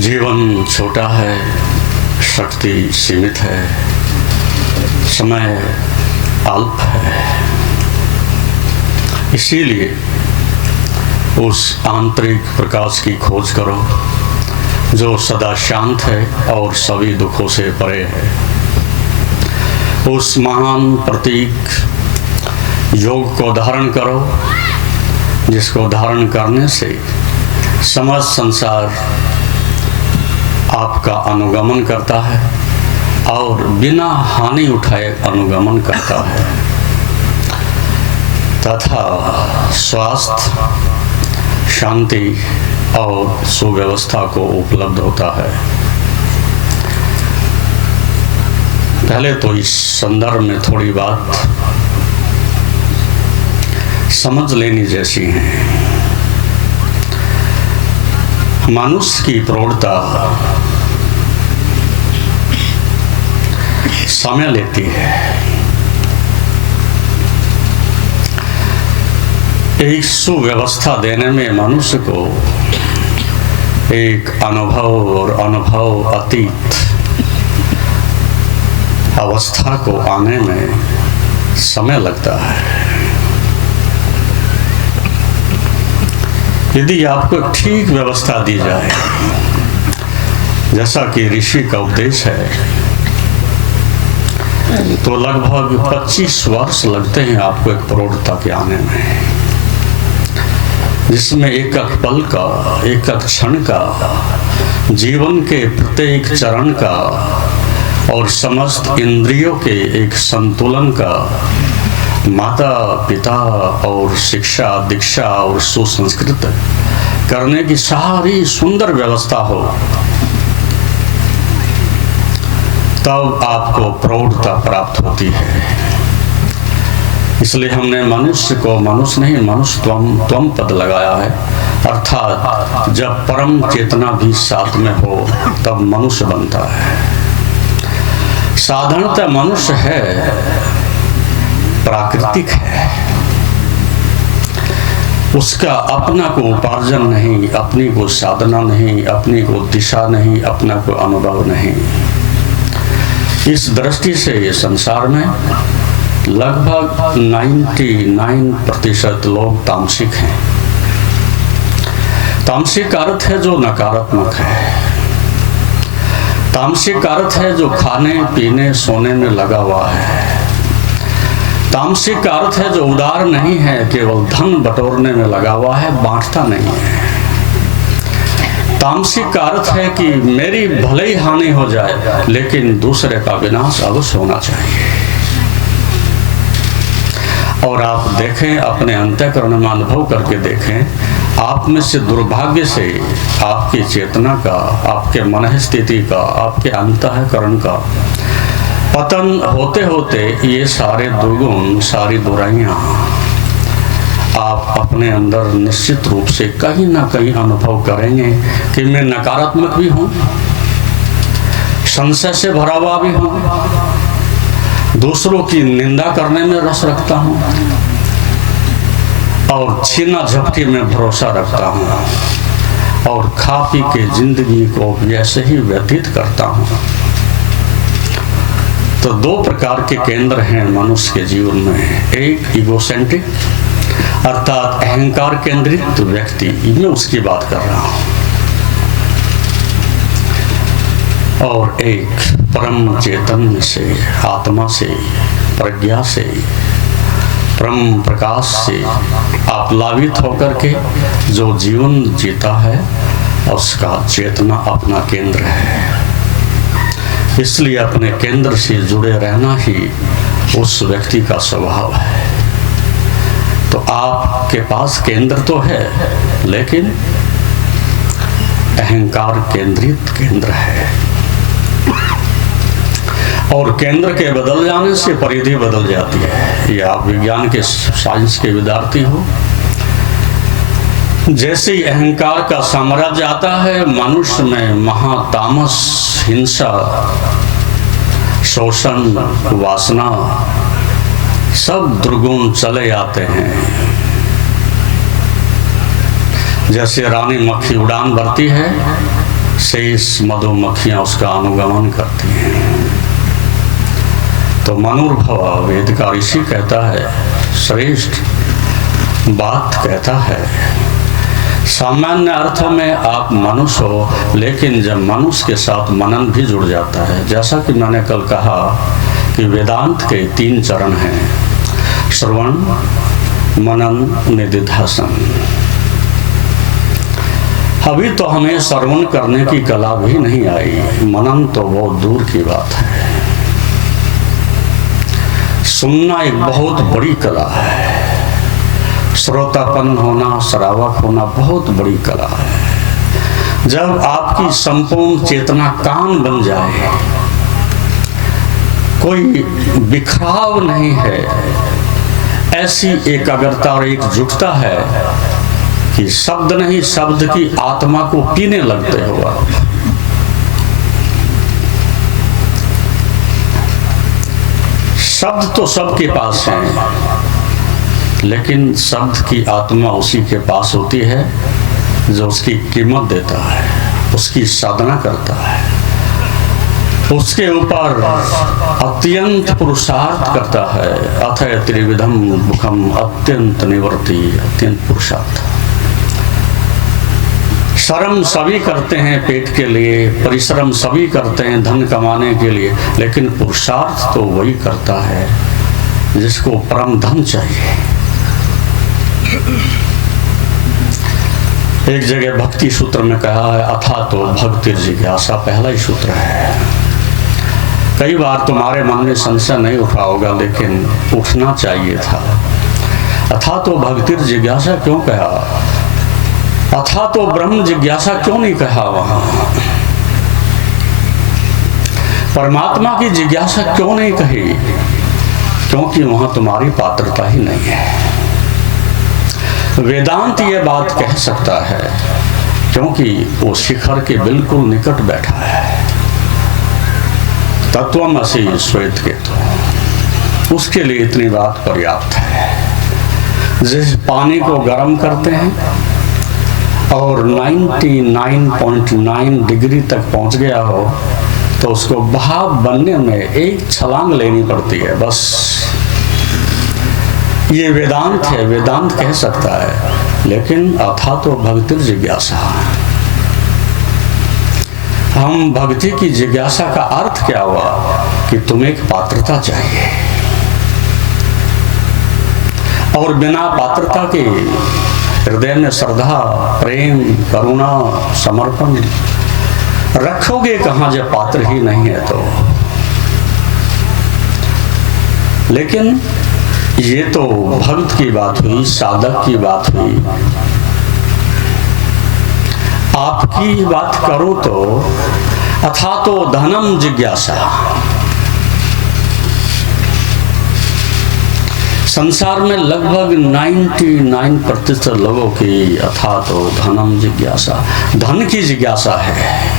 जीवन छोटा है, शक्ति सीमित है, समय अल्प है। इसीलिए उस आंतरिक प्रकाश की खोज करो जो सदा शांत है और सभी दुखों से परे है। उस महान प्रतीक योग को धारण करो जिसको धारण करने से समस्त संसार आपका अनुगमन करता है और बिना हानि उठाए अनुगमन करता है तथा स्वास्थ्य, शांति और सुव्यवस्था को उपलब्ध होता है। पहले तो इस संदर्भ में थोड़ी बात समझ लेनी जैसी है। मनुष्य की प्रौढ़ता समय लेती है। एक सुव्यवस्था देने में मनुष्य को एक अनुभव और अनुभव अतीत अवस्था को आने में समय लगता है। यदि आपको ठीक व्यवस्था दी जाए, जैसा कि ऋषि का उपदेश है, तो लगभग 25 वर्ष लगते हैं आपको एक प्रौढ़ता के आने में, जिसमें एक एक पल का, एक एक क्षण का, जीवन के प्रत्येक चरण का और समस्त इंद्रियों के एक संतुलन का, माता पिता और शिक्षा दीक्षा और सुसंस्कृत करने की सारी सुंदर व्यवस्था हो, तब आपको प्रौढ़ता प्राप्त होती है। इसलिए हमने मनुष्य को मनुष्य नहीं, मनुष्य त्वम पद लगाया है। अर्थात जब परम चेतना भी साथ में हो तब मनुष्य बनता है। साधारणतः मनुष्य है, प्राकृतिक है, उसका अपना को उपार्जन नहीं, अपनी को साधना नहीं, अपनी को दिशा नहीं, अपना को अनुभव नहीं। इस दृष्टि से ये संसार में लगभग 99% लोग तामसिक हैं। तामसिक अर्थ है जो नकारात्मक है। तामसिक अर्थ है जो खाने पीने सोने में लगा हुआ है। तामसिक अर्थ है जो उदार नहीं है, केवल धन बटोरने में लगा हुआ है, बांटता नहीं है। तामसिक अर्थ है कि मेरी भले ही हानि हो जाए लेकिन दूसरे का विनाश अवश्य होना चाहिए। और आप देखें, अपने अंतःकरण में अनुभव करके देखें, आप में से दुर्भाग्य से आपकी चेतना का, आपके मन स्थिति का, आपके अंतःकरण का पतन होते होते ये सारे दुर्गुण, सारी बुराइयां आप अपने अंदर निश्चित रूप से कहीं ना कहीं अनुभव करेंगे कि मैं नकारात्मक भी हूँ, संशय से भरा हुआ भी हूँ, दूसरों की निंदा करने में रस रखता हूँ और छीना झपटी में भरोसा रखता हूँ और खा पी के जिंदगी को वैसे ही व्यतीत करता हूँ। तो दो प्रकार के केंद्र हैं मनुष्य के जीवन में। एक इगोसेंट्रिक अर्थात अहंकार केंद्रित व्यक्ति, मैं उसकी बात कर रहा हूं, और एक परम चेतन से, आत्मा से, प्रज्ञा से, परम प्रकाश से आप्लावित होकर के जो जीवन जीता है उसका चेतना अपना केंद्र है। इसलिए अपने केंद्र से जुड़े रहना ही उस व्यक्ति का स्वभाव है। तो आपके पास केंद्र तो है लेकिन अहंकार केंद्रित केंद्र है, और केंद्र के बदल जाने से परिधि बदल जाती है। ये आप विज्ञान के, साइंस के विद्यार्थी हो, जैसे ही अहंकार का साम्राज्य आता है मनुष्य में महातामस, हिंसा, शोषण, वासना, सब दुर्गुण चले आते हैं। जैसे रानी मक्खी उड़ान भरती है शेष मधुमक्खियां उसका अनुगमन करती हैं। तो मनुर्भव वेद का ऋषि कहता है, श्रेष्ठ बात कहता है। सामान्य अर्थों में आप मनुष्य हो, लेकिन जब मनुष्य के साथ मनन भी जुड़ जाता है, जैसा कि मैंने कल कहा कि वेदांत के 3 चरण हैं, श्रवण, मनन, निदिध्यासन। अभी तो हमें श्रवण करने की कला भी नहीं आई, मनन तो बहुत दूर की बात है। सुनना एक बहुत बड़ी कला है, श्रोतापन्न होना, श्रावक होना बहुत बड़ी कला है। जब आपकी संपूर्ण चेतना कान बन जाए, कोई बिखराव नहीं है, ऐसी एकाग्रता और एकजुटता है कि शब्द नहीं, शब्द की आत्मा को पीने लगते हो आप। शब्द तो सबके पास हैं, लेकिन शब्द की आत्मा उसी के पास होती है जो उसकी कीमत देता है, उसकी साधना करता है, उसके ऊपर अत्यंत पुरुषार्थ करता है। अथय त्रिविधम मुखम अत्यंत निवर्ति, अत्यंत पुरुषार्थ। श्रम सभी करते हैं पेट के लिए, परिश्रम सभी करते हैं धन कमाने के लिए, लेकिन पुरुषार्थ तो वही करता है जिसको परम धन चाहिए। एक जगह भक्ति सूत्र में कहा है, अथा तो भक्ति जिज्ञासा, पहला ही सूत्र है। कई बार तुम्हारे मन में संशय नहीं उठा होगा, लेकिन उठना चाहिए था। अथा तो भक्ति जिज्ञासा क्यों कहा? अथा तो ब्रह्म जिज्ञासा क्यों नहीं कहा? वहां परमात्मा की जिज्ञासा क्यों नहीं कही? क्योंकि वहां तुम्हारी पात्रता ही नहीं है। वेदांत ये बात कह सकता है क्योंकि वो शिखर के बिल्कुल निकट बैठा है। तत्वमसि श्वेत केतु, उसके लिए इतनी बात पर्याप्त है। जिस पानी को गर्म करते हैं और 99.9 डिग्री तक पहुंच गया हो, तो उसको भाप बनने में एक छलांग लेनी पड़ती है, बस। ये वेदांत है, वेदांत कह सकता है। लेकिन अथा तो भक्ति जिज्ञासा, हम भक्ति की जिज्ञासा का अर्थ क्या हुआ कि तुम्हें एक पात्रता चाहिए, और बिना पात्रता के हृदय में श्रद्धा, प्रेम, करुणा, समर्पण रखोगे कहां जब पात्र ही नहीं है तो। लेकिन ये तो भक्त की बात हुई, साधक की बात हुई। आपकी बात करो तो अथा तो धनम जिज्ञासा। संसार में लगभग 99% लोगों की अथा तो धनम जिज्ञासा, धन की जिज्ञासा है।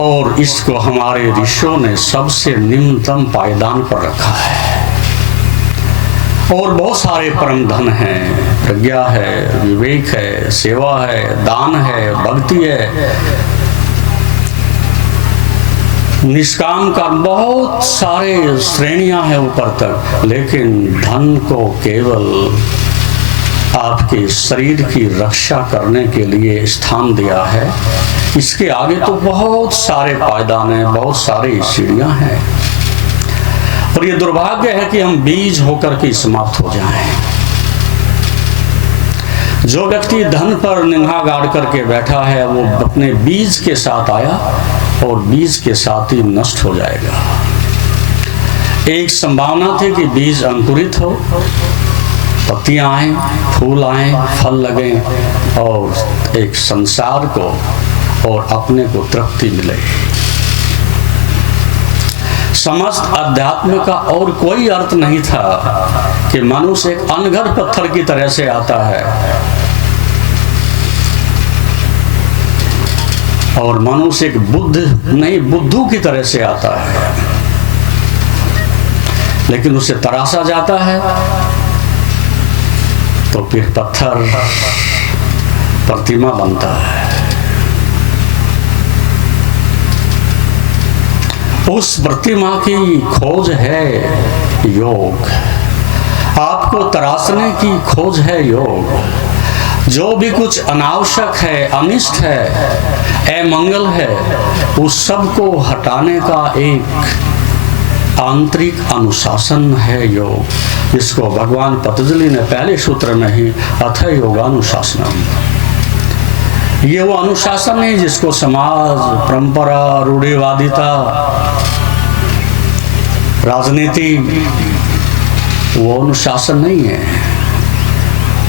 और इसको हमारे ऋषियों ने सबसे निम्नतम पायदान पर रखा है। और बहुत सारे परम धन हैं, प्रज्ञा है, विवेक है, सेवा है, दान है, भक्ति है, निष्काम का बहुत सारे श्रेणियां हैं ऊपर तक। लेकिन धन को केवल आपके शरीर की रक्षा करने के लिए स्थान दिया है। इसके आगे तो बहुत सारे पायदान हैं, बहुत सारी सीढ़ियां हैं। और ये दुर्भाग्य है कि हम बीज होकर के समाप्त हो जाएं। जो व्यक्ति धन पर निगाह गाड़ करके बैठा है, वो अपने बीज के साथ आया और बीज के साथ ही नष्ट हो जाएगा। एक संभावना थी कि बीज अंकुरित हो, पत्तियां आए, फूल आए, फल लगे, और एक संसार को और अपने को तृप्ति मिले। समस्त अध्यात्म का और कोई अर्थ नहीं था कि मनुष्य एक अनघड़ पत्थर की तरह से आता है और मनुष्य एक बुद्धू की तरह से आता है। लेकिन उसे तराशा जाता है तो फिर पत्थर प्रतिमा बनता है। उस प्रतिमा की खोज है योग, आपको तराशने की खोज है योग। जो भी कुछ अनावश्यक है, अनिष्ट है, अमंगल है, उस सब को हटाने का एक आंतरिक अनुशासन है योग, जिसको भगवान पतंजलि ने पहले सूत्र में ही अथ योगानुशासनम, ये वो अनुशासन है जिसको समाज, परंपरा, रूढ़िवादिता, राजनीति, वो अनुशासन नहीं है।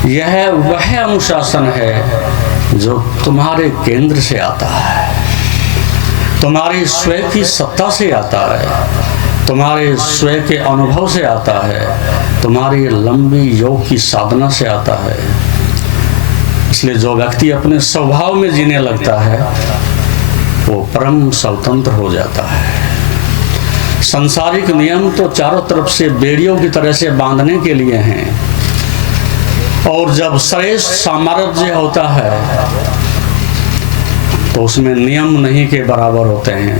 यह वह अनुशासन है जो तुम्हारे केंद्र से आता है, तुम्हारी स्वयं की सत्ता से आता है, तुम्हारे स्वयं के अनुभव से आता है, तुम्हारी लंबी योग की साधना से आता है। इसलिए जो व्यक्ति अपने स्वभाव में जीने लगता है वो परम स्वतंत्र हो जाता है। सांसारिक नियम तो चारों तरफ से बेड़ियों की तरह से बांधने के लिए हैं, और जब श्रेष्ठ सामर्थ्य होता है तो उसमें नियम नहीं के बराबर होते हैं,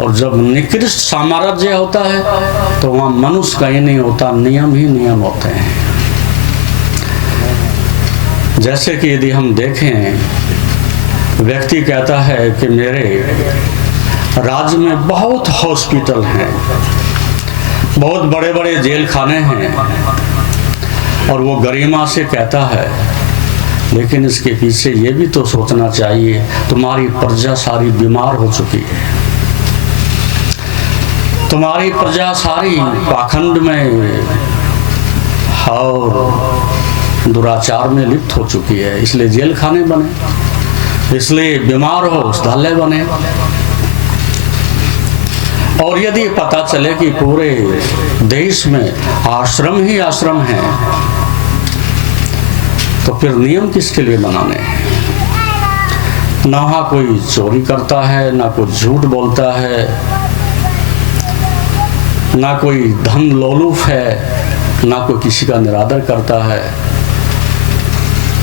और जब निकृष्ट सामर्थ्य होता है तो वहाँ मनुष्य कहीं नहीं होता, नियम ही नियम होते हैं। जैसे कि यदि हम देखें, व्यक्ति कहता है कि मेरे राज्य में बहुत हॉस्पिटल हैं, बहुत बड़े बड़े जेल खाने हैं, और वो गरिमा से कहता है, लेकिन इसके पीछे ये भी तो सोचना चाहिए तुम्हारी प्रजा सारी बीमार हो चुकी है, तुम्हारी प्रजा सारी पाखंड में और दुराचार में लिप्त हो चुकी है, इसलिए जेल खाने बने, इसलिए बीमार हो औषधालय बने। और यदि पता चले कि पूरे देश में आश्रम ही आश्रम है, तो फिर नियम किसके लिए बनाने हैं? ना वहाँ कोई चोरी करता है, ना कोई झूठ बोलता है, ना कोई धन लोलुप है, ना कोई किसी का निरादर करता है।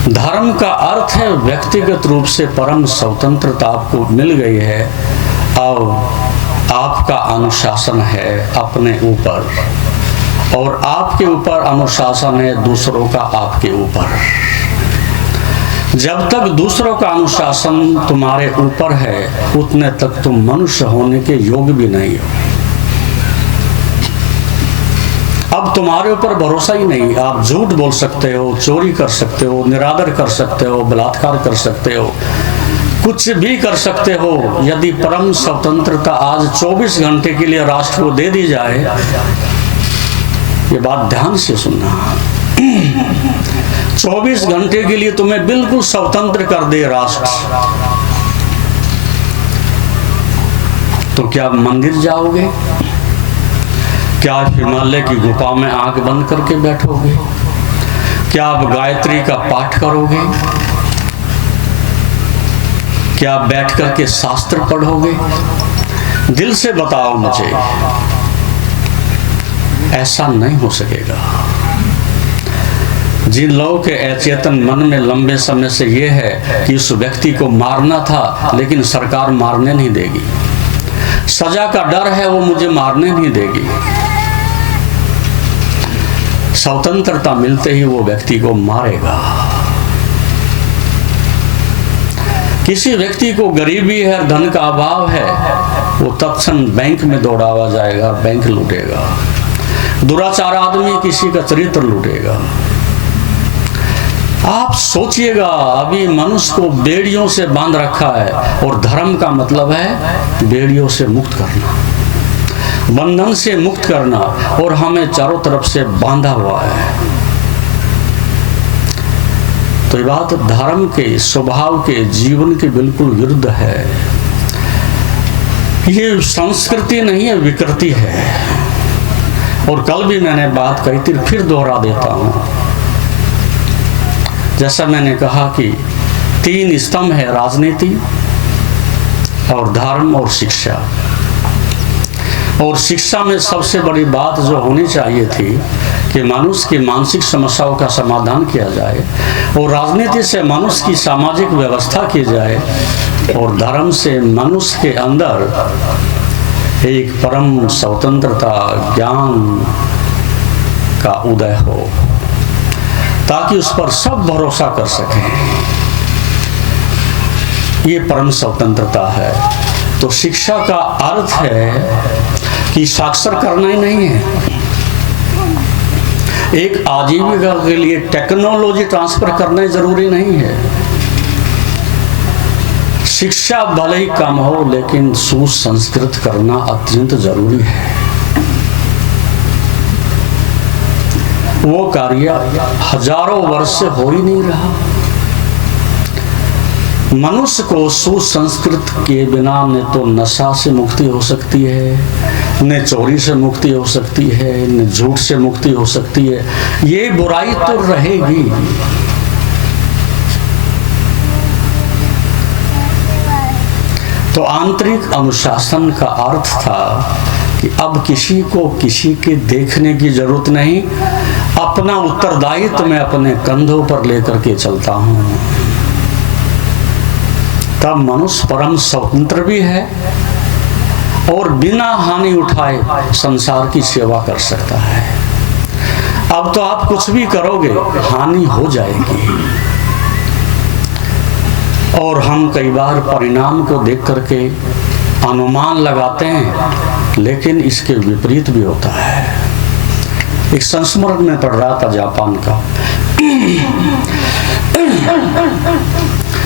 धर्म का अर्थ है व्यक्तिगत रूप से परम स्वतंत्रता आपको मिल गई है, और आपका अनुशासन है अपने ऊपर, और आपके ऊपर अनुशासन है दूसरों का आपके ऊपर। जब तक दूसरों का अनुशासन तुम्हारे ऊपर है, उतने तक तुम मनुष्य होने के योग्य भी नहीं हो। अब तुम्हारे ऊपर भरोसा ही नहीं, आप झूठ बोल सकते हो, चोरी कर सकते हो, निरादर कर सकते हो, बलात्कार कर सकते हो, कुछ भी कर सकते हो। यदि परम स्वतंत्रता आज 24 घंटे के लिए राष्ट्र को दे दी जाए, ये बात ध्यान से सुनना, 24 घंटे के लिए तुम्हें बिल्कुल स्वतंत्र कर दे राष्ट्र, तो क्या मंदिर जाओगे? क्या हिमालय की गुफा में आंख बंद करके बैठोगे? क्या आप गायत्री का पाठ करोगे? क्या बैठ करके शास्त्र पढ़ोगे? दिल से बताओ मुझे, ऐसा नहीं हो सकेगा। जिन लोगों के अचेतन मन में लंबे समय से ये है कि उस व्यक्ति को मारना था, लेकिन सरकार मारने नहीं देगी, सजा का डर है, वो मुझे मारने नहीं देगी, स्वतंत्रता मिलते ही वो व्यक्ति को मारेगा। किसी व्यक्ति को गरीबी है, धन का अभाव है, वो तत्क्षण बैंक में दौड़ावा जाएगा, बैंक लूटेगा। दुराचार आदमी किसी का चरित्र लूटेगा। आप सोचिएगा, अभी मनुष्य को बेड़ियों से बांध रखा है, और धर्म का मतलब है बेड़ियों से मुक्त करना, बंधन से मुक्त करना, और हमें चारों तरफ से बांधा हुआ है। तो ये बात धर्म के, स्वभाव के, जीवन के बिल्कुल विरुद्ध है। ये संस्कृति नहीं है, विकृति है। और कल भी मैंने बात कही थी, फिर दोहरा देता हूं। जैसा मैंने कहा कि 3 स्तंभ है, राजनीति और धर्म और शिक्षा। और शिक्षा में सबसे बड़ी बात जो होनी चाहिए थी कि मनुष्य की मानसिक समस्याओं का समाधान किया जाए, और राजनीति से मनुष्य की सामाजिक व्यवस्था की जाए, और धर्म से मनुष्य के अंदर एक परम स्वतंत्रता ज्ञान का उदय हो, ताकि उस पर सब भरोसा कर सकें। ये परम स्वतंत्रता है। तो शिक्षा का अर्थ है कि साक्षर करना ही नहीं है, एक आजीविका के लिए टेक्नोलॉजी ट्रांसफर करना जरूरी नहीं है। शिक्षा भले ही कम हो, लेकिन सुसंस्कृत करना अत्यंत जरूरी है। वो कार्य हजारों वर्ष से हो ही नहीं रहा। मनुष्य को सुसंस्कृत के बिना न तो नशा से मुक्ति हो सकती है, न चोरी से मुक्ति हो सकती है, न झूठ से मुक्ति हो सकती है। ये बुराई तो रहेगी। तो आंतरिक अनुशासन का अर्थ था कि अब किसी को किसी के देखने की जरूरत नहीं, अपना उत्तरदायित्व मैं अपने कंधों पर लेकर के चलता हूं। तब मनुष्य परम स्वतंत्र भी है और बिना हानि उठाए संसार की सेवा कर सकता है। अब तो आप कुछ भी करोगे, हानि हो जाएगी। और हम कई बार परिणाम को देख करके अनुमान लगाते हैं, लेकिन इसके विपरीत भी होता है। एक संस्मरण में पढ़ रहा था जापान का,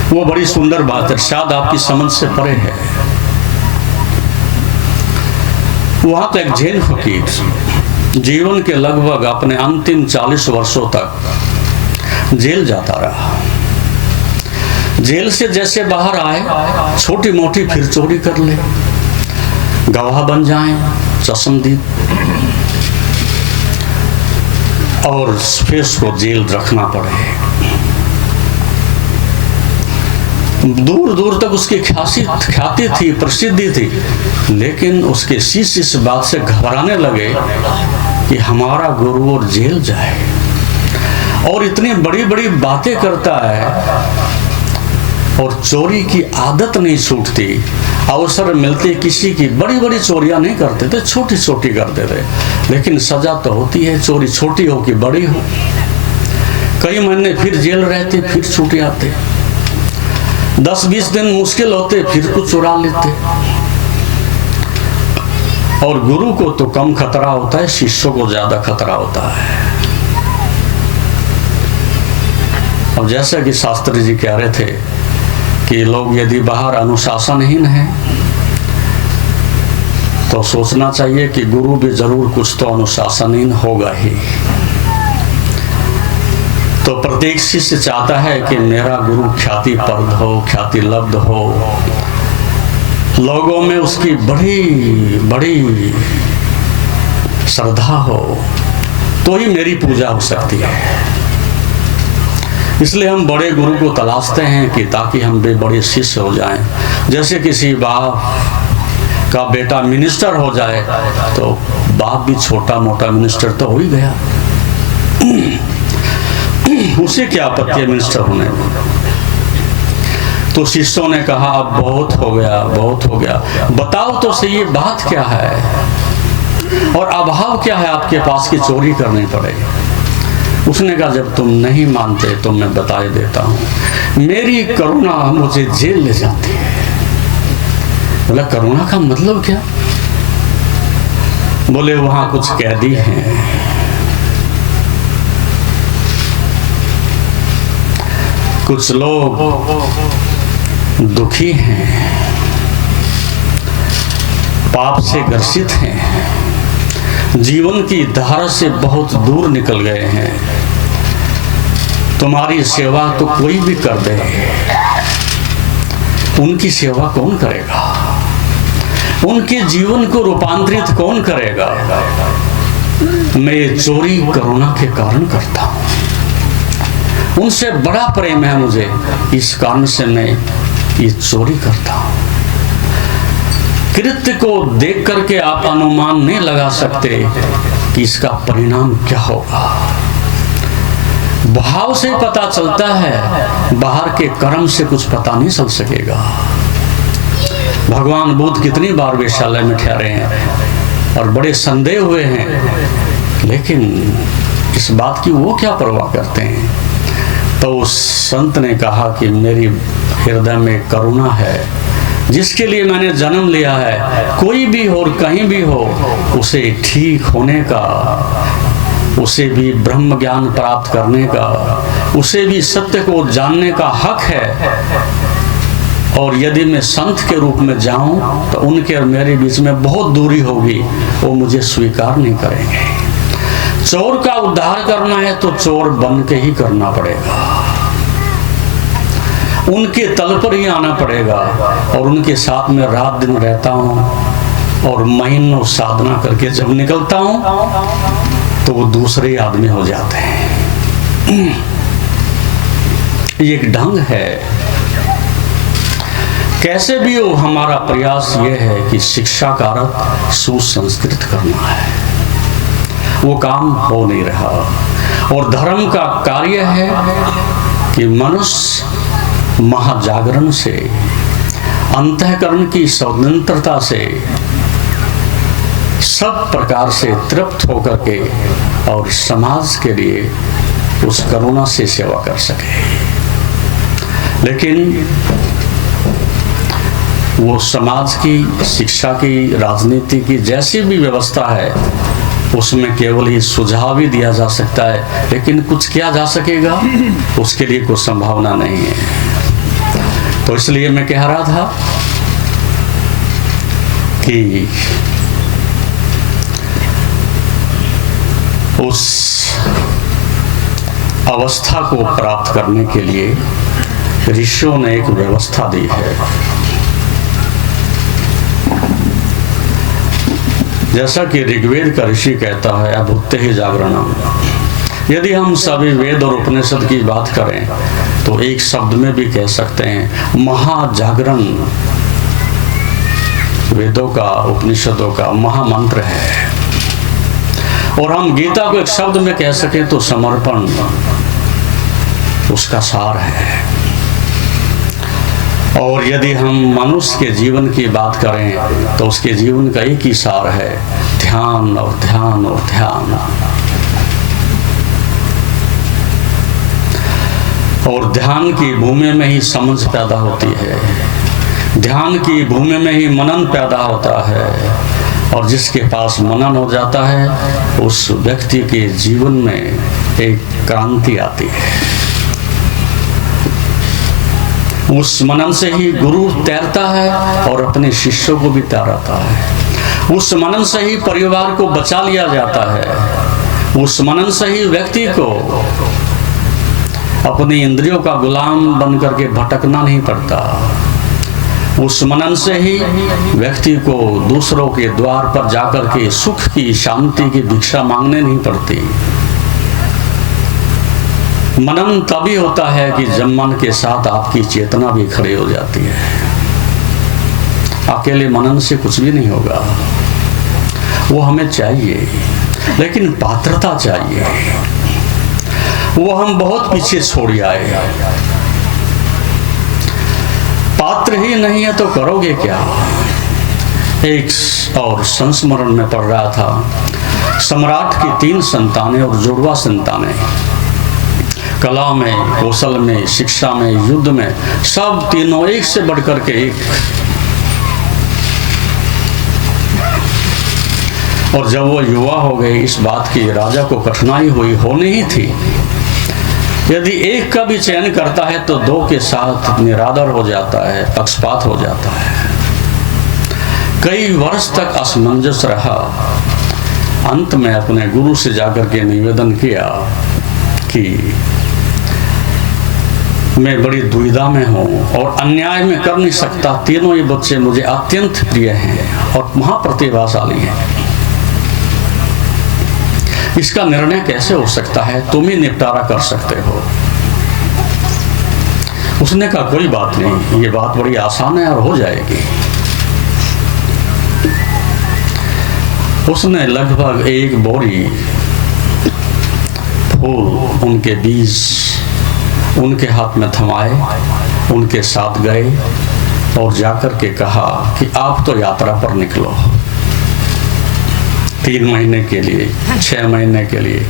वो बड़ी सुंदर बात है, शायद आपकी समझ से परे है। वहां तो एक जैन फकीर जीवन के लगभग अपने अंतिम 40 वर्षों तक जेल जाता रहा। जेल से जैसे बाहर आए, छोटी मोटी फिर चोरी कर ले, गवाह बन जाएं, चश्मदीद, और फिर उसको जेल रखना पड़े। दूर दूर तक उसकी ख्याति थी, प्रसिद्धि थी, लेकिन उसके शिष्य इस बात से घबराने लगे कि हमारा गुरु और जेल जाए, और इतनी बड़ी बड़ी बातें करता है और चोरी की आदत नहीं छूटती। अवसर मिलते किसी की बड़ी बड़ी चोरियां नहीं करते थे, छोटी छोटी करते थे, लेकिन सजा तो होती है, चोरी छोटी हो कि बड़ी हो। कई महीने फिर जेल रहते, फिर छूट आते, 10-20 दिन मुश्किल होते, फिर कुछ चुरा लेते। और गुरु को तो कम खतरा होता है, शिष्यों को ज्यादा खतरा होता है। अब जैसा कि शास्त्री जी कह रहे थे कि लोग यदि बाहर अनुशासनहीन है तो सोचना चाहिए कि गुरु भी जरूर कुछ तो अनुशासनहीन होगा ही। तो प्रत्येक शिष्य चाहता है कि मेरा गुरु ख्याति प्रद हो, ख्याति लब्ध हो, लोगों में उसकी बड़ी बड़ी श्रद्धा हो, तो ही मेरी पूजा हो सकती है। इसलिए हम बड़े गुरु को तलाशते हैं कि ताकि हम भी बड़े शिष्य हो जाएं। जैसे किसी बाप का बेटा मिनिस्टर हो जाए तो बाप भी छोटा मोटा मिनिस्टर तो हो ही गया, उसे क्या आपत्ति है मिनिस्टर होने में। तो शिष्यों ने कहा अब बहुत हो गया, बहुत हो गया, बताओ तो सही ये बात क्या है और अभाव क्या है आपके पास की चोरी करनी पड़े। उसने कहा जब तुम नहीं मानते तो मैं बता देता हूं, मेरी करुणा मुझे जेल ले जाती है। बोला करुणा का मतलब क्या? बोले वहां कुछ कैदी हैं, कुछ लोग दुखी हैं, पाप से ग्रसित हैं, जीवन की धारा से बहुत दूर निकल गए हैं। तुम्हारी सेवा तो कोई भी कर दे, उनकी सेवा कौन करेगा? उनके जीवन को रूपांतरित कौन करेगा? मैं चोरी करुणा के कारण करता हूं, उनसे बड़ा प्रेम है मुझे, इस कारण से मैं ये चोरी करता हूं। कृत्य को देख करके आप अनुमान नहीं लगा सकते कि इसका परिणाम क्या होगा। भाव से पता चलता है, बाहर के कर्म से कुछ पता नहीं चल सकेगा। भगवान बुद्ध कितनी बार वेश्यालय में ठहरे हैं और बड़े संदेह हुए हैं, लेकिन इस बात की वो क्या परवाह करते हैं। तो उस संत ने कहा कि मेरी हृदय में करुणा है, जिसके लिए मैंने जन्म लिया है, कोई भी हो और कहीं भी हो, उसे ठीक होने का, उसे भी ब्रह्म ज्ञान प्राप्त करने का, उसे भी सत्य को जानने का हक है। और यदि मैं संत के रूप में जाऊं तो उनके और मेरे बीच में बहुत दूरी होगी, वो मुझे स्वीकार नहीं करेंगे। चोर का उद्धार करना है तो चोर बन के ही करना पड़ेगा, उनके तल पर ही आना पड़ेगा। और उनके साथ में रात दिन रहता हूं और महीनों साधना करके जब निकलता हूं तो वो दूसरे आदमी हो जाते हैं। ये एक ढंग है। कैसे भी हो, हमारा प्रयास ये है कि शिक्षा का अर्थ सुसंस्कृत करना है, वो काम हो नहीं रहा। और धर्म का कार्य है कि मनुष्य महाजागरण से, अंतःकरण की स्वतंत्रता से, सब प्रकार से तृप्त होकर के और समाज के लिए उस करुणा से सेवा कर सके। लेकिन वो समाज की, शिक्षा की, राजनीति की जैसी भी व्यवस्था है, उसमें केवल ही सुझाव ही दिया जा सकता है, लेकिन कुछ किया जा सकेगा उसके लिए कोई संभावना नहीं है। तो इसलिए मैं कह रहा था कि उस अवस्था को प्राप्त करने के लिए ऋषियों ने एक व्यवस्था दी है। जैसा कि ऋग्वेद का ऋषि कहता है, अभूते ही जागरणम। यदि हम सभी वेद और उपनिषद की बात करें तो एक शब्द में भी कह सकते हैं महाजागरण। वेदों का, उपनिषदों का महामंत्र है। और हम गीता को एक शब्द में कह सकें तो समर्पण उसका सार है। और यदि हम मनुष्य के जीवन की बात करें तो उसके जीवन का एक ही सार है, ध्यान और ध्यान और ध्यान। और ध्यान की भूमि में ही समझ पैदा होती है, ध्यान की भूमि में ही मनन पैदा होता है। और जिसके पास मनन हो जाता है, उस व्यक्ति के जीवन में एक क्रांति आती है। उस मनन से ही गुरु तैरता है और अपने शिष्यों को भी तैराता है। उस मनन से ही परिवार को बचा लिया जाता है। उस मनन से ही व्यक्ति को अपनी इंद्रियों का गुलाम बन करके भटकना नहीं पड़ता। उस मनन से ही व्यक्ति को दूसरों के द्वार पर जाकर के सुख की, शांति की भिक्षा मांगने नहीं पड़ती। मनन तभी होता है कि जब मन के साथ आपकी चेतना भी खड़ी हो जाती है। अकेले मनन से कुछ भी नहीं होगा। वो हमें चाहिए, लेकिन पात्रता चाहिए। वो हम बहुत पीछे छोड़ आए। पात्र ही नहीं है तो करोगे क्या। एक और संस्मरण में पढ़ रहा था, सम्राट की 3 संतानें और जुड़वा संतानें, कला में, कौशल में, शिक्षा में, युद्ध में, सब तीनों एक से बढ़कर के एक। और जब वो युवा हो गए, इस बात की राजा को कठिनाई होनी ही थी। यदि एक का भी चयन करता है तो 2 के साथ निरादर हो जाता है, पक्षपात हो जाता है। कई वर्ष तक असमंजस रहा। अंत में अपने गुरु से जाकर के निवेदन किया कि मैं बड़ी दुविधा में हूँ और अन्याय में कर नहीं सकता। तीनों ये बच्चे मुझे अत्यंत प्रिय हैं और महाप्रतिभाशाली हैं। इसका निर्णय कैसे हो सकता है? तुम ही निपटारा कर सकते हो। उसने कहा कोई बात नहीं, ये बात बड़ी आसान है और हो जाएगी। उसने लगभग 1 बोरी फूल, उनके बीज उनके हाथ में थमाए, उनके साथ गए और जाकर के कहा कि आप तो यात्रा पर निकलो 3 महीने के लिए, 6 महीने के लिए,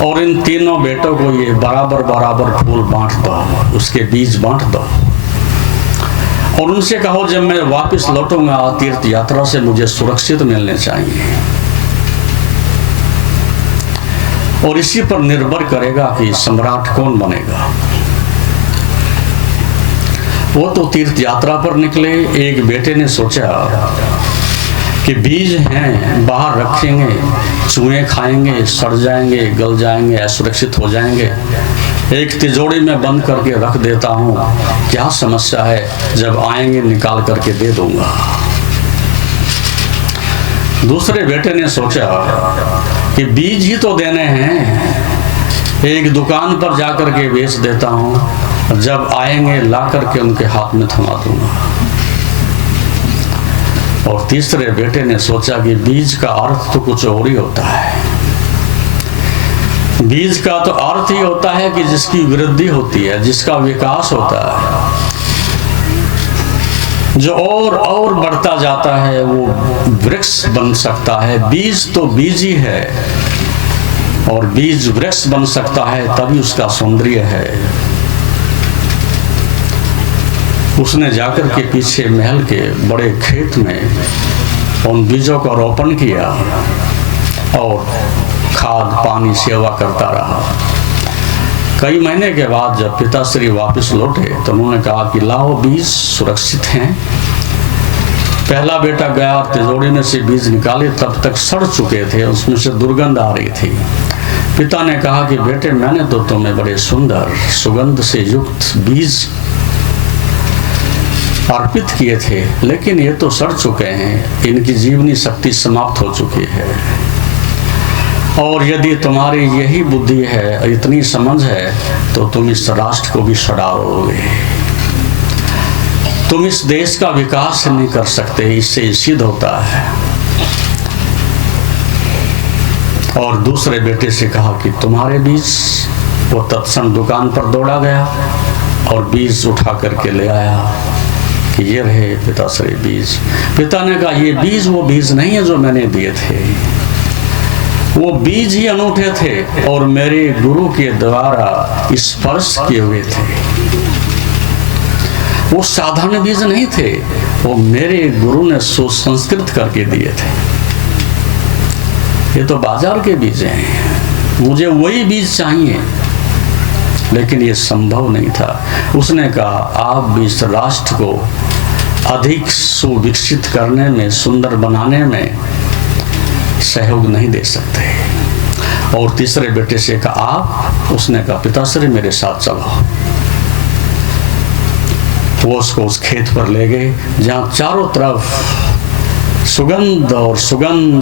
और इन तीनों बेटों को ये बराबर बराबर फूल बांट दो, उसके बीज बांट दो, और उनसे कहो जब मैं वापस लौटूंगा तीर्थ यात्रा से मुझे सुरक्षित मिलने चाहिए। और इसी पर निर्भर करेगा कि सम्राट कौन बनेगा। वो तो तीर्थ यात्रा पर निकले। एक बेटे ने सोचा कि बीज हैं, बाहर रखेंगे, चूहे खाएंगे, सड़ जाएंगे, गल जाएंगे, असुरक्षित हो जाएंगे, एक तिजोरी में बंद करके रख देता हूँ, क्या समस्या है, जब आएंगे निकाल करके दे दूंगा। दूसरे बेटे ने सोचा कि बीज ही तो देने हैं, एक दुकान पर जाकर के बेच देता हूँ, जब आएंगे ला करके उनके हाथ में थमा दूंगा। और तीसरे बेटे ने सोचा कि बीज का अर्थ तो कुछ और ही होता है। बीज का तो अर्थ ही होता है कि जिसकी वृद्धि होती है, जिसका विकास होता है, जो और बढ़ता जाता है, वो वृक्ष बन सकता है। बीज तो बीज ही है, और बीज वृक्ष बन सकता है तभी उसका सौंदर्य है। उसने जाकर के पीछे महल के बड़े खेत में उन बीजों का रोपण किया और खाद पानी सेवा करता रहा। कई महीने के बाद जब पिताश्री वापस लौटे तो उन्होंने कहा कि लाओ बीज सुरक्षित हैं। पहला बेटा गया और तिजोरी में से बीज निकाले, तब तक सड़ चुके थे, उसमें से दुर्गंध आ रही थी। पिता ने कहा कि बेटे मैंने तो तुम्हें बड़े सुंदर सुगंध से युक्त बीज अर्पित किए थे, लेकिन ये तो सड़ चुके हैं, इनकी जीवनी शक्ति समाप्त हो चुकी है। और यदि तुम्हारी यही बुद्धि है, इतनी समझ है, तो तुम इस राष्ट्र को भी सड़ाओगे। तुम इस देश का विकास नहीं कर सकते, इससे सिद्ध होता है। और दूसरे बेटे से कहा कि तुम्हारे बीज, वो तत्क्षण दुकान पर दौड़ा गया और बीज उठा करके ले आया कि ये रहे पिताश्री बीज। पिता ने कहा ये बीज वो बीज नहीं है जो मैंने दिए थे, वो बीज ही अनूठे थे और मेरे गुरु के द्वारा स्पर्श किए हुए थे। वो साधारण बीज नहीं थे, वो मेरे गुरु ने सुसंस्कृत करके दिए थे। ये तो बाजार के बीज हैं, मुझे वही बीज चाहिए, लेकिन ये संभव नहीं था। उसने कहा आप भी इस राष्ट्र को अधिक सुविकसित करने में, सुंदर बनाने में सहयोग नहीं दे सकते। और तीसरे बेटे से कहा आप, उसने कहा पिताश्री मेरे साथ चलो। वो उसको उस खेत पर ले गए जहाँ चारों तरफ सुगंध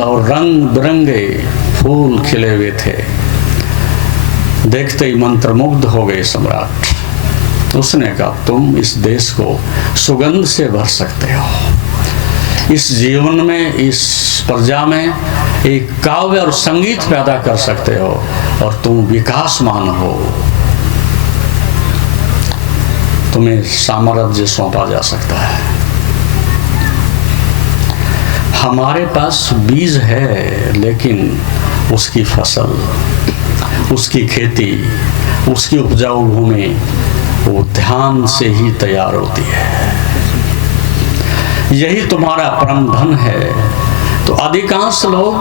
और रंग बिरंगे फूल खिले हुए थे। देखते ही मंत्रमुग्ध हो गए सम्राट। उसने कहा तुम इस देश को सुगंध से भर सकते हो, इस जीवन में, इस प्रजा में एक काव्य और संगीत पैदा कर सकते हो, और तुम विकासमान हो, तुम्हें साम्राज्य सौंपा जा सकता है। हमारे पास बीज है, लेकिन उसकी फसल, उसकी खेती, उसकी उपजाऊ भूमि वो ध्यान से ही तैयार होती है। यही तुम्हारा परम धन है। तो अधिकांश लोग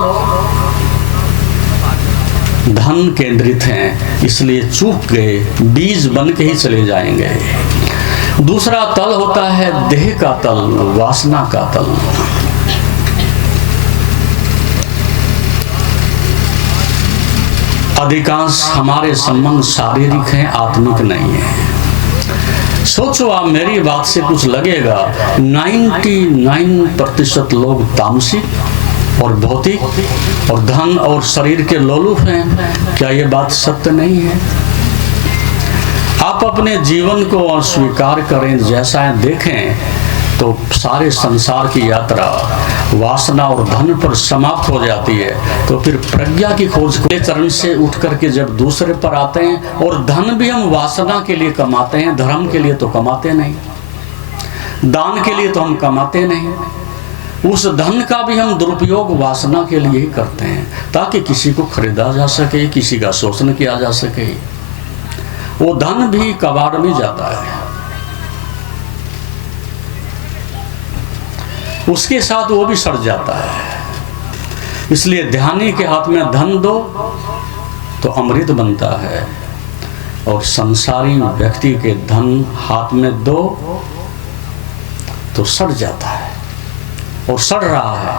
धन केंद्रित हैं, इसलिए चूक गए, बीज बन के ही चले जाएंगे। दूसरा तल होता है देह का तल, वासना का तल। अधिकांश हमारे संबंध शारीरिक हैं, आत्मिक नहीं है। सोचो आप, मेरी बात से कुछ लगेगा, 99% लोग तामसिक और भौतिक और धन और शरीर के लोलुप हैं। क्या ये बात सत्य नहीं है? आप अपने जीवन को अस्वीकार करें, जैसा है देखें, तो सारे संसार की यात्रा वासना और धन पर समाप्त हो जाती है। तो फिर प्रज्ञा की खोज के चरण से उठ करके जब दूसरे पर आते हैं, और धन भी हम वासना के लिए कमाते हैं, धर्म के लिए तो कमाते नहीं, दान के लिए तो हम कमाते नहीं। उस धन का भी हम दुरुपयोग वासना के लिए ही करते हैं, ताकि किसी को खरीदा जा सके, किसी का शोषण किया जा सके। वो धन भी कबाड़ में जाता है, उसके साथ वो भी सड़ जाता है। इसलिए ध्यानी के हाथ में धन दो तो अमृत बनता है, और संसारी व्यक्ति के धन हाथ में दो तो सड़ जाता है, और सड़ रहा है।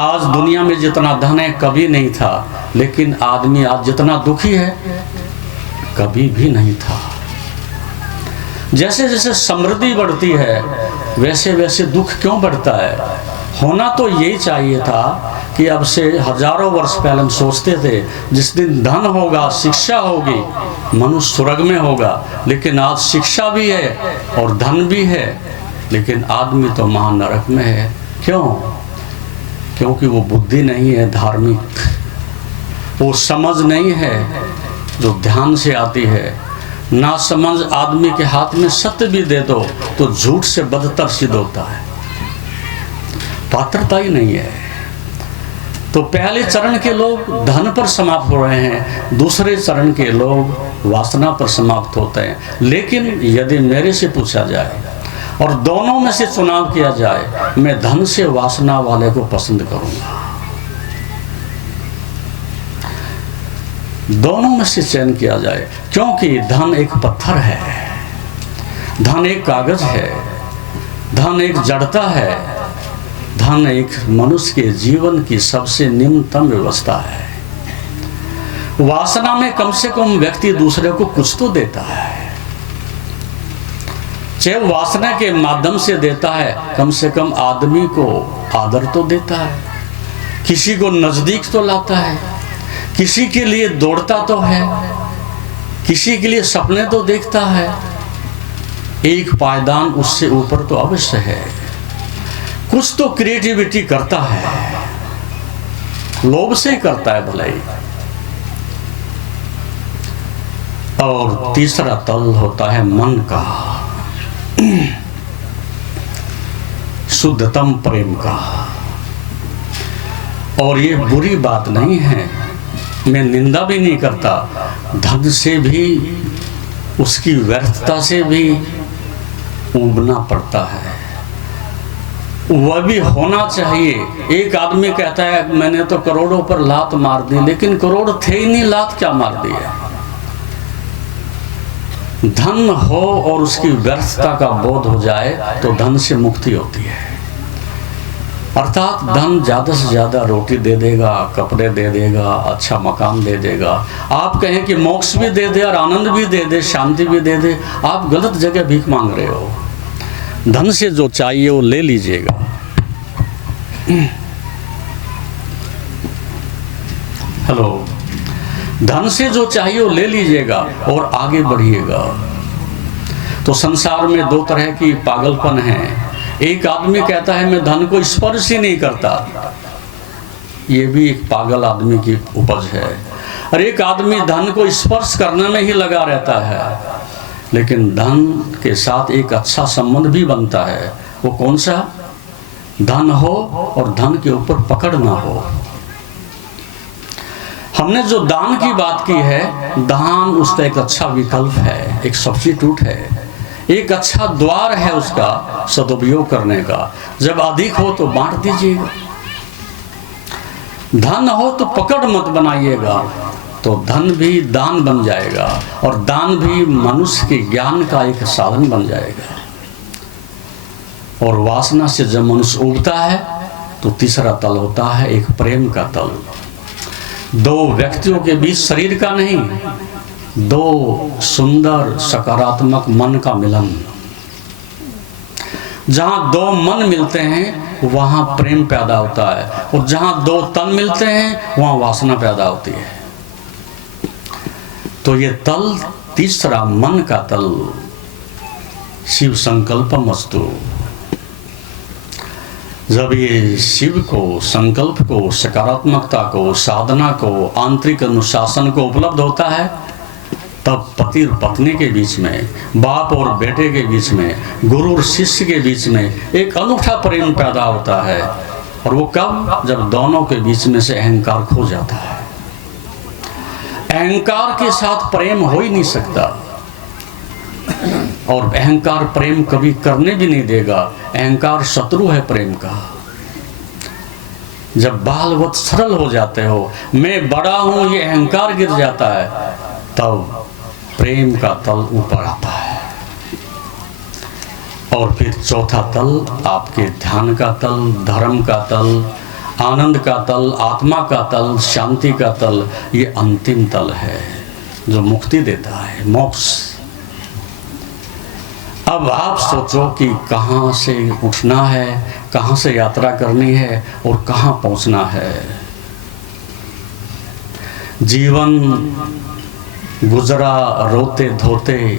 आज दुनिया में जितना धन है कभी नहीं था, लेकिन आदमी आज जितना दुखी है कभी भी नहीं था। जैसे जैसे समृद्धि बढ़ती है वैसे वैसे दुख क्यों बढ़ता है? होना तो यही चाहिए था कि अब से हजारों वर्ष पहले हम सोचते थे जिस दिन धन होगा, शिक्षा होगी, मनुष्य स्वर्ग में होगा। लेकिन आज शिक्षा भी है और धन भी है, लेकिन आदमी तो महानरक में है। क्यों? क्योंकि वो बुद्धि नहीं है धार्मिक, वो समझ नहीं है जो ध्यान से आती है। ना समझ आदमी के हाथ में सत्य भी दे दो तो झूठ से बदतर सिद्ध होता है, पात्रता ही नहीं है। तो पहले चरण के लोग धन पर समाप्त हो रहे हैं, दूसरे चरण के लोग वासना पर समाप्त होते हैं। लेकिन यदि मेरे से पूछा जाए और दोनों में से चुनाव किया जाए, मैं धन से वासना वाले को पसंद करूंगा। दोनों में से चयन किया जाए, क्योंकि धन एक पत्थर है, धन एक कागज है, धन एक जड़ता है, धन एक मनुष्य के जीवन की सबसे निम्नतम व्यवस्था है। वासना में कम से कम व्यक्ति दूसरे को कुछ तो देता है, चाहे वासना के माध्यम से देता है, कम से कम आदमी को आदर तो देता है, किसी को नजदीक तो लाता है, किसी के लिए दौड़ता तो है, किसी के लिए सपने तो देखता है। एक पायदान उससे ऊपर तो अवश्य है, कुछ तो क्रिएटिविटी करता है, लोभ से करता है भलाई। और तीसरा तल होता है मन का, शुद्धतम प्रेम का। और ये बुरी बात नहीं है, मैं निंदा भी नहीं करता। धन से भी, उसकी व्यर्थता से भी उबना पड़ता है, वह भी होना चाहिए। एक आदमी कहता है मैंने तो करोड़ों पर लात मार दी, लेकिन करोड़ थे ही नहीं, लात क्या मार दी है? धन हो और उसकी व्यर्थता का बोध हो जाए तो धन से मुक्ति होती है। अर्थात धन ज़्यादा से ज़्यादा रोटी दे देगा, कपड़े दे देगा, अच्छा मकान दे देगा, आप कहें कि मोक्ष भी दे दे और आनंद भी दे दे, शांति भी दे दे, आप गलत जगह भीख मांग रहे हो। धन से जो चाहिए वो ले लीजिएगा। हेलो, धन से जो चाहिए वो ले लीजिएगा और आगे बढ़िएगा। तो संसार में दो तरह की पागलपन है। एक आदमी कहता है मैं धन को स्पर्श ही नहीं करता, ये भी एक पागल आदमी की उपज है। और एक आदमी धन को स्पर्श करने में ही लगा रहता है, लेकिन धन के साथ एक अच्छा संबंध भी बनता है। वो कौन सा? धन हो और धन के ऊपर पकड़ ना हो। हमने जो दान की बात की है, दान उसका एक अच्छा विकल्प है, एक सब्स्टिट्यूट है, एक अच्छा द्वार है उसका सदुपयोग करने का। जब अधिक हो तो बांट दीजिएगा, धन हो तो पकड़ मत बनाइएगा, तो धन भी दान बन जाएगा और दान भी मनुष्य के ज्ञान का एक साधन बन जाएगा। और वासना से जब मनुष्य उगता है तो तीसरा तल होता है एक प्रेम का तल। दो व्यक्तियों के बीच, शरीर का नहीं, दो सुंदर सकारात्मक मन का मिलन। जहां दो मन मिलते हैं वहां प्रेम पैदा होता है, और जहां दो तन मिलते हैं वहां वासना पैदा होती है। तो ये तल तीसरा, मन का तल, शिव संकल्पमस्तु। जब ये शिव को, संकल्प को, सकारात्मकता को, साधना को, आंतरिक अनुशासन को उपलब्ध होता है, तब पति और पत्नी के बीच में, बाप और बेटे के बीच में, गुरु और शिष्य के बीच में एक अनूठा प्रेम पैदा होता है। और वो कब? जब दोनों के बीच में से अहंकार खो जाता है। अहंकार के साथ प्रेम हो ही नहीं सकता, और अहंकार प्रेम कभी करने भी नहीं देगा। अहंकार शत्रु है प्रेम का। जब बालवत सरल हो जाते हो, मैं बड़ा हूं, ये अहंकार गिर जाता है, तब प्रेम का तल ऊपर आता है। और फिर चौथा तल आपके ध्यान का तल, धर्म का तल, आनंद का तल, आत्मा का तल, शांति का तल। ये अंतिम तल है जो मुक्ति देता है, मोक्ष। अब आप सोचो कि कहाँ से उठना है, कहाँ से यात्रा करनी है और कहाँ पहुँचना है। जीवन गुजरा रोते धोते,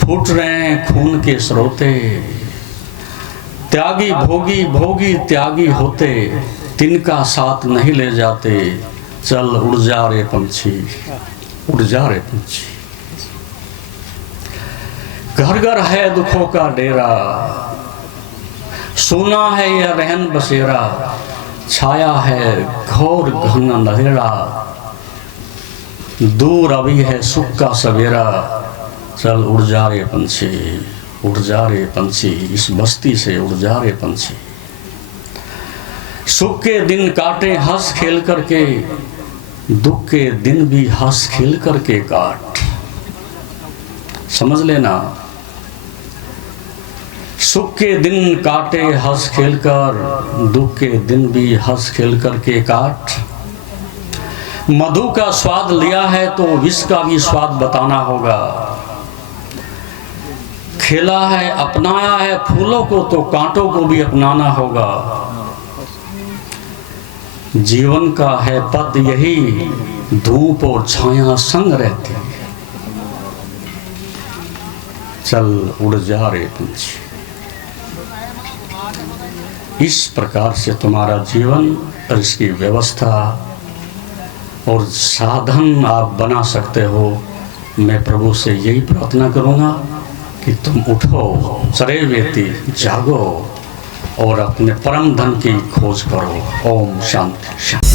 फूट रहे हैं खून के स्रोते। त्यागी भोगी, भोगी त्यागी होते, तिनका साथ नहीं ले जाते। चल उड़ जा रे पंछी, उड़ जा रे पंछी। घर घर है दुखों का डेरा, सोना है यह रहन बसेरा। छाया है घोर घन अंधेरा, दूर अभी है सुख का सवेरा। चल उड़ जा रे पंछी, उड़ जा रे पंछी, इस बस्ती से उड़ जा रे पंछी। सुख के दिन काटे हंस खेल करके, दुख के दिन भी हंस खेल करके काट। समझ लेना, सुख के दिन काटे हंस खेल कर, दुख के दिन भी हंस खेल करके काट। मधु का स्वाद लिया है तो विष का भी स्वाद बताना होगा। खेला है, अपनाया है फूलों को तो कांटों को भी अपनाना होगा। जीवन का है पद यही, धूप और छाया संग रहती। चल उड़ जा रे पंछी। इस प्रकार से तुम्हारा जीवन और इसकी व्यवस्था और साधन आप बना सकते हो। मैं प्रभु से यही प्रार्थना करूंगा कि तुम उठो, चरेवेति, जागो और अपने परम धन की खोज करो। ओम शांति।